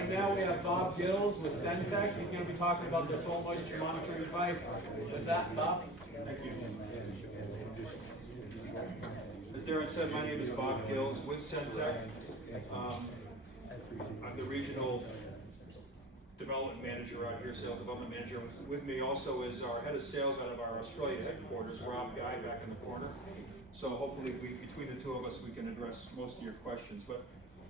Right now we have Bob Gills with Sentek. He's going to be talking about the soil moisture monitoring device. With that, Bob. Thank you. As Darren said, my name is Bob Gills with Sentek. I'm the regional development manager out here, sales development manager. With me also is our head of sales out of our Australia headquarters, Rob Guy, back in the corner. So hopefully between the two of us we can address most of your questions. But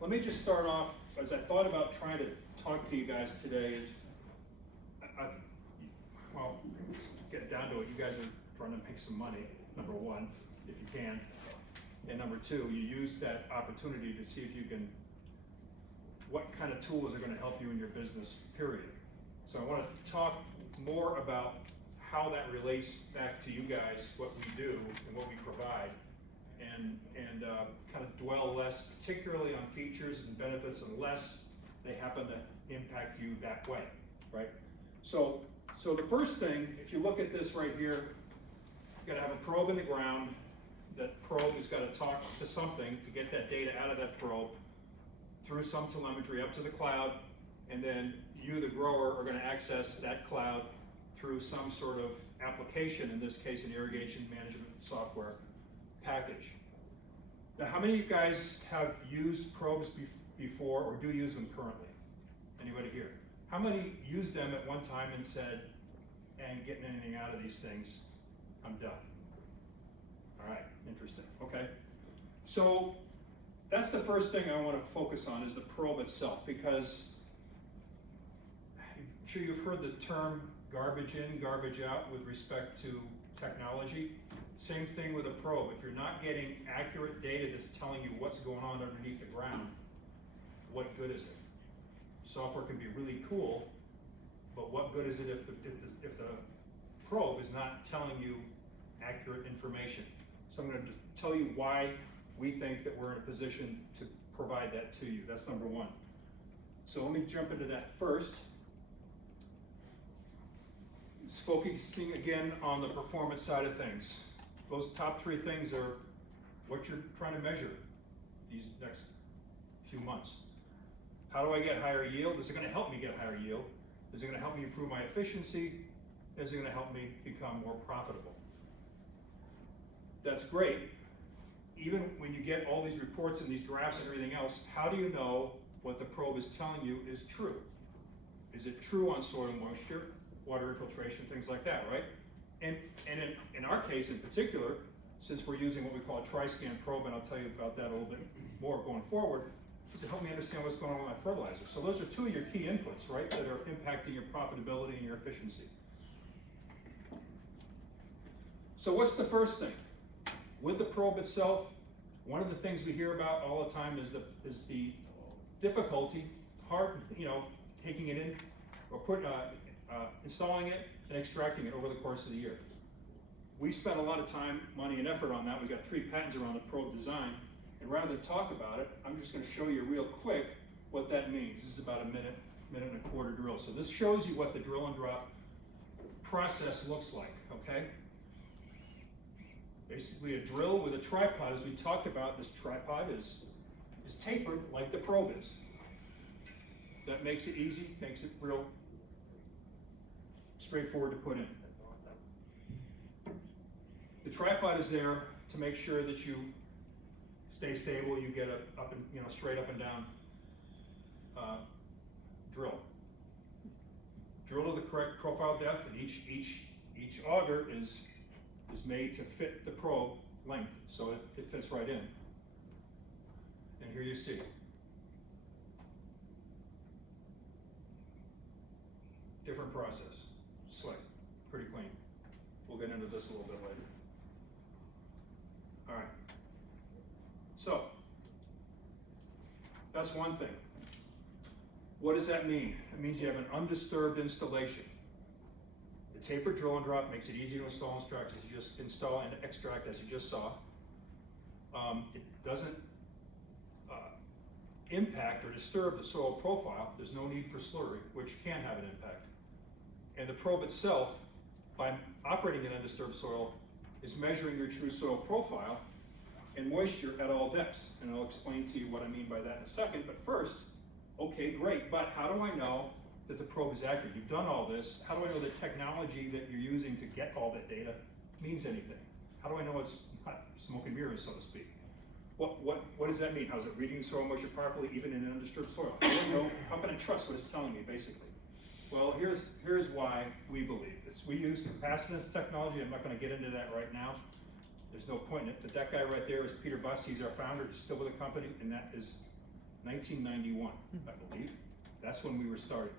let me just start off, as I thought about trying to talk to you guys today, is, well, let's get down to it. You guys are trying to make some money, number one, if you can. And number two, you use that opportunity to see if you can, what kind of tools are going to help you in your business, period. So I want to talk more about how that relates back to you guys, what we do and what we provide, and kind of dwell less particularly on features and benefits unless they happen to impact you that way, right? So the first thing, if you look at this right here, you got to have a probe in the ground. That probe has got to talk to something to get that data out of that probe through some telemetry up to the cloud, and then you, the grower, are going to access that cloud through some sort of application, in this case an irrigation management software package. Now, how many of you guys have used probes before or do use them currently? Anybody here? How many used them at one time and said, ain't getting anything out of these things, I'm done? All right, interesting, okay. So that's the first thing I want to focus on is the probe itself, because I'm sure you've heard the term garbage in, garbage out with respect to technology. Same thing with a probe. If you're not getting accurate data that's telling you what's going on underneath the ground, what good is it? Software can be really cool, but what good is it if the probe is not telling you accurate information? So I'm going to just tell you why we think that we're in a position to provide that to you. That's number one. So let me jump into that first. It's focusing again on the performance side of things. Those top three things are what you're trying to measure these next few months. How do I get higher yield? Is it going to help me get higher yield? Is it going to help me improve my efficiency? Is it going to help me become more profitable? That's great. Even when you get all these reports and these graphs and everything else, how do you know what the probe is telling you is true? Is it true on soil moisture, water infiltration, things like that, right? And in our case in particular, since we're using what we call a tri-scan probe, and I'll tell you about that a little bit more going forward, does it help me understand what's going on with my fertilizer? So those are two of your key inputs, right, that are impacting your profitability and your efficiency. So what's the first thing? With the probe itself, one of the things we hear about all the time is the difficulty, taking it in or installing it and extracting it over the course of the year. We spent a lot of time, money, and effort on that. We've got 3 patents around the probe design, and rather than talk about it, I'm just going to show you real quick what that means. This is about a minute and a quarter drill. So this shows you what the drill and drop process looks like, okay? Basically a drill with a tripod, as we talked about. This tripod is tapered like the probe is. That makes it easy, makes it real straightforward to put in. The tripod is there to make sure that you stay stable, you get a straight up and down drill. Drill to the correct profile depth, and each auger is made to fit the probe length, so it fits right in. And here you see. Different process. Slick, pretty clean. We'll get into this a little bit later. All right. So, that's one thing. What does that mean? It means you have an undisturbed installation. The tapered drill and drop makes it easy to install and extract as you just saw. It doesn't impact or disturb the soil profile. There's no need for slurry, which can have an impact. And the probe itself, by operating in undisturbed soil, is measuring your true soil profile and moisture at all depths. And I'll explain to you what I mean by that in a second. But first, Okay, great, but how do I know that the probe is accurate? You've done all this. How do I know the technology that you're using to get all that data means anything? How do I know it's not smoke and mirrors, so to speak? What does that mean? How's it reading soil moisture properly, even in undisturbed soil? How do I know? How can I trust what it's telling me, basically? Well, here's why we believe this. We use capacitance technology. I'm not going to get into that right now. There's no point in it. But that guy right there is Peter Buss. He's our founder. He's still with the company, and that is 1991, I believe. That's when we started.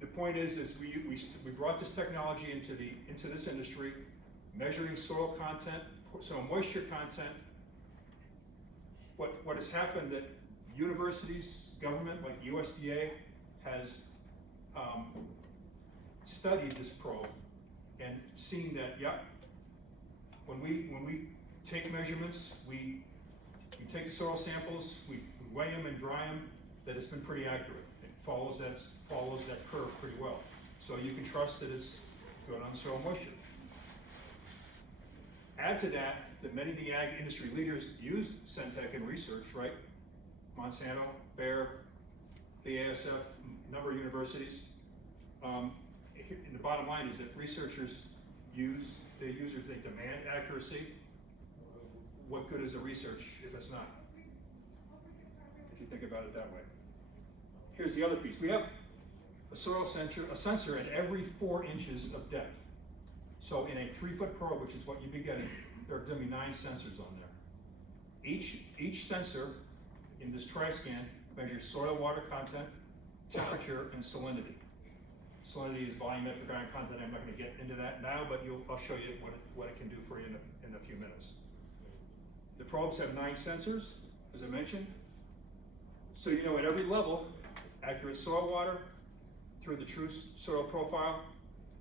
The point is we brought this technology into this industry, measuring soil content, soil moisture content. What has happened at universities, government like USDA has studied this probe and seen that, yep, when we take measurements, we take the soil samples, we weigh them and dry them, that it's been pretty accurate. It follows that curve pretty well. So you can trust that it's good on soil moisture. Add to that many of the ag industry leaders use Sentek in research, right? Monsanto, Bayer, the ASF, a number of universities. And the bottom line is that researchers they demand accuracy. What good is the research if it's not? If you think about it that way. Here's the other piece. We have a soil sensor at every 4 inches of depth. So in a 3-foot probe, which is what you'd be getting, there are going to be 9 sensors on there. Each sensor in this tri-scan measures soil water content, temperature, and salinity. Salinity is volumetric ion content. I'm not going to get into that now, but I'll show you what it can do for you in a few minutes. The probes have 9 sensors, as I mentioned. So you know at every level, accurate soil water through the true soil profile,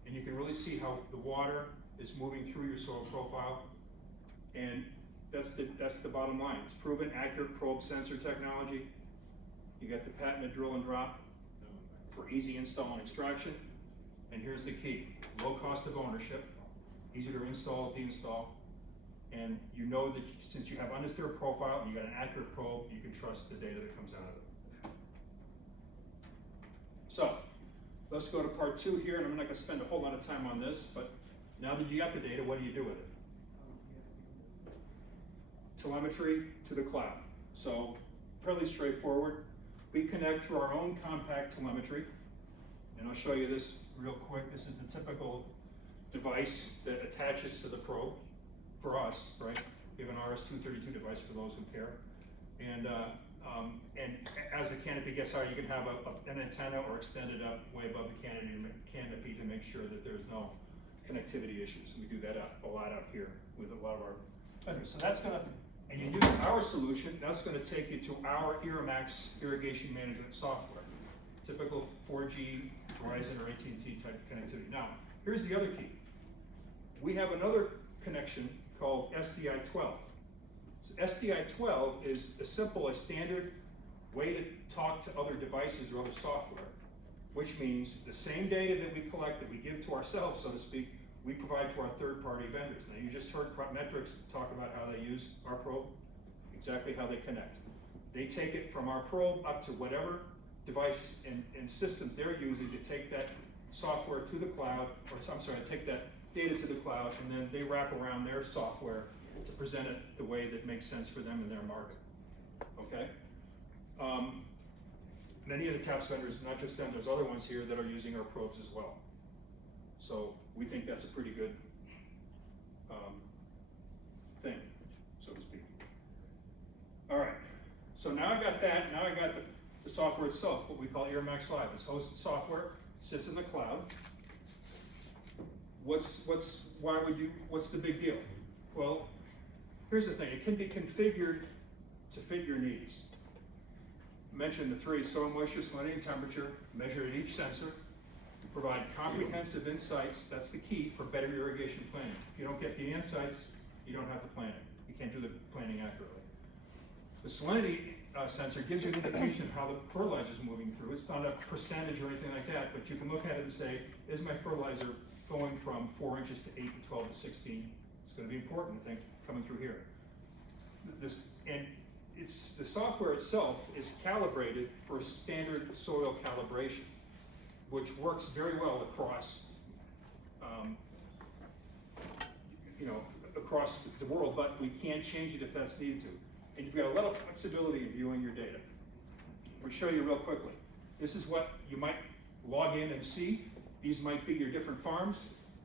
and you can really see how the water is moving through your soil profile. And that's the bottom line. It's proven accurate probe sensor technology. You got the patented drill and drop for easy install and extraction. And here's the key: low cost of ownership, easy to install, deinstall, and you know that since you have undisturbed profile and you got an accurate probe, you can trust the data that comes out of it. So let's go to part 2 here, and I'm not going to spend a whole lot of time on this, but now that you got the data, what do you do with it? Telemetry to the cloud. So fairly straightforward. We connect through our own compact telemetry, and I'll show you this real quick. This is the typical device that attaches to the probe for us, right? We have an RS-232 device for those who care. And as the canopy gets higher, you can have an antenna or extend it up way above the canopy to make sure that there's no connectivity issues. We do that a lot out here with a lot of our vendors. So that's gonna, and you use our solution, that's gonna take you to our Irrimax irrigation management software. Typical 4G, Verizon or AT&T type connectivity. Now, here's the other key. We have another connection called SDI-12. So SDI-12 is a standard way to talk to other devices or other software, which means the same data that we collect, that we give to ourselves, so to speak, we provide to our third-party vendors. Now, you just heard Crop-Metrics talk about how they use our probe, exactly how they connect. They take it from our probe up to whatever device and systems they're using to take that software to the cloud, or I'm sorry, take that data to the cloud, and then they wrap around their software to present it the way that makes sense for them in their market. Okay? Many of the TAPS vendors, not just them, there's other ones here that are using our probes as well. So we think that's a pretty good thing, so to speak. All right, so now I've got that. Now I got the software itself, what we call Irrimax Live. It's hosted software, sits in the cloud. What's the big deal? Well, here's the thing. It can be configured to fit your needs. I mentioned the 3: soil moisture, salinity, and temperature, measured at each sensor. Provide comprehensive insights. That's the key for better irrigation planning. If you don't get the insights, you don't have the planning. You can't do the planning accurately. The salinity sensor gives you an indication of how the fertilizer is moving through. It's not a percentage or anything like that, but you can look at it and say, is my fertilizer going from 4 inches to 8 to 12 to 16? It's going to be important, I think, coming through here. the software itself is calibrated for standard soil calibration, which works very well across, across the world, but we can change it if that's needed to. And you've got a lot of flexibility in viewing your data. I'll show you real quickly. This is what you might log in and see. These might be your different farms.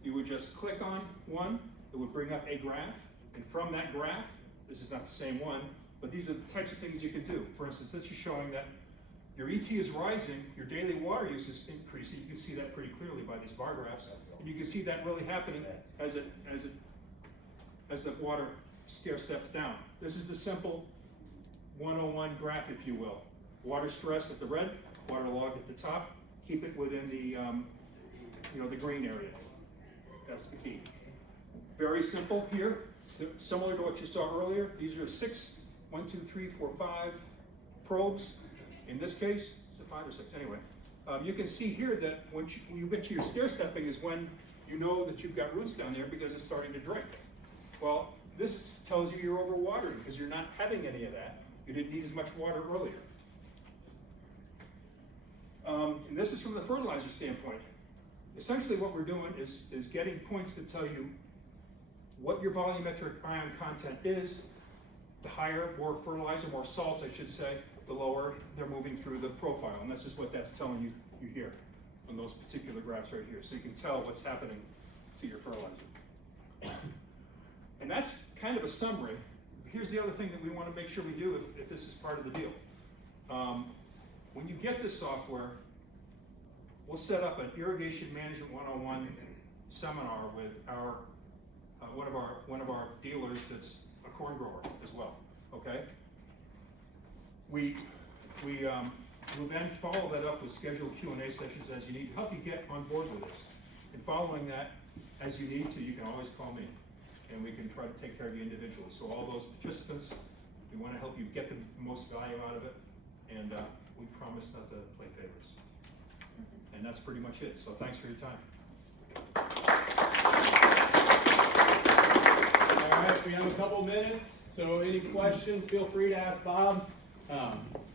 You would just click on one, it would bring up a graph, and from that graph, this is not the same one, but these are the types of things you can do. For instance, this is showing that your ET is rising, your daily water use is increasing. You can see that pretty clearly by these bar graphs, and you can see that really happening as the water stair steps down. This is the simple 101 graph, if you will. Water stress at the red, water log at the top. Keep it within the the green area. That's the key. Very simple here. Similar to what you saw earlier. These are 6, 1, 2, 3, 4, 5 probes. In this case, it's a 5 or 6 anyway. You can see here that when you get to your stair stepping is when you know that you've got roots down there because it's starting to drink. Well, this tells you you're overwatering because you're not having any of that. You didn't need as much water earlier. And this is from the fertilizer standpoint. Essentially what we're doing is getting points that tell you what your volumetric ion content is. The higher, more fertilizer, more salts I should say, the lower they're moving through the profile. And this is what that's telling you here on those particular graphs right here. So you can tell what's happening to your fertilizer. And that's kind of a summary. Here's the other thing that we want to make sure we do if this is part of the deal. When you get this software, we'll set up an Irrigation Management 101 seminar with our one of our dealers that's a corn grower as well. Okay. We will then follow that up with scheduled Q&A sessions as you need to help you get on board with this. And following that, as you need to, you can always call me, and we can try to take care of you individually. So all those participants, we want to help you get the most value out of it, and we promise not to play favorites. And that's pretty much it. So thanks for your time. All right, we have a couple minutes, so any questions, feel free to ask Bob.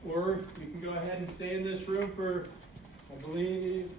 Or you can go ahead and stay in this room for, I believe,